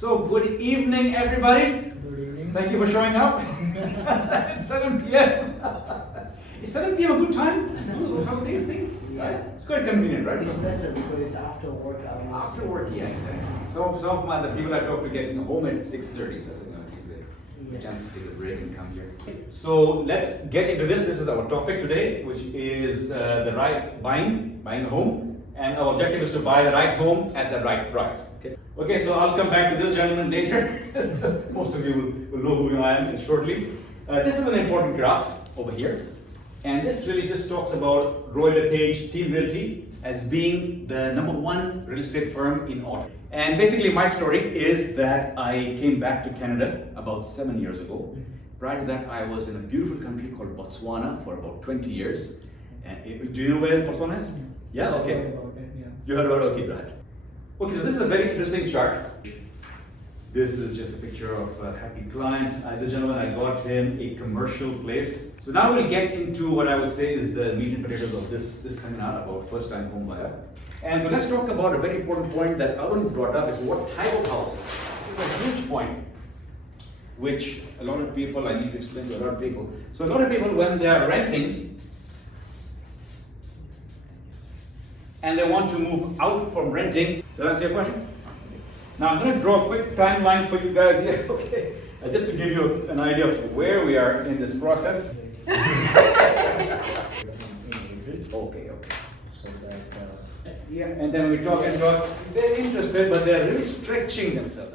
So good evening, everybody. Good evening. Thank you for showing up. It's 7 p.m. Is 7 p.m. a good time to do some of these things? Yeah. It's quite convenient, right? It's better because it's after work hours. After work, yeah, exactly. Some of my the people I talk to getting home at 6:30, so I said, no, at least they have a chance to take a break and come here. So let's get into this. This is our topic today, which is the right buying a home. And our objective is to buy the right home at the right price. Okay, so I'll come back to this gentleman later. Most of you will know who I am shortly. This is an important graph over here. And this really just talks about LePage Team Realty as being the #1 real estate firm in Ottawa. And basically my story is that I came back to Canada about 7 years ago. Prior to that, I was in a beautiful country called Botswana for about 20 years. And do you know where Botswana is? Yeah, okay. You heard about it? Okay, right. Okay, so this is a very interesting chart. This is just a picture of a happy client. This gentleman, I got him a commercial place. So now we'll get into what I would say is the meat and potatoes of this seminar about first-time home buyer. And so let's talk about a very important point that Arun brought up is what type of house. This is a huge point, which a lot of people, I need to explain to a lot of people. So a lot of people, when they are renting, and they want to move out from renting. Did I answer your question? Now I'm going to draw a quick timeline for you guys here, okay? Just to give you an idea of where we are in this process. Okay. So that, Yeah, and then we talk and talk. They're interested, but they're really stretching themselves.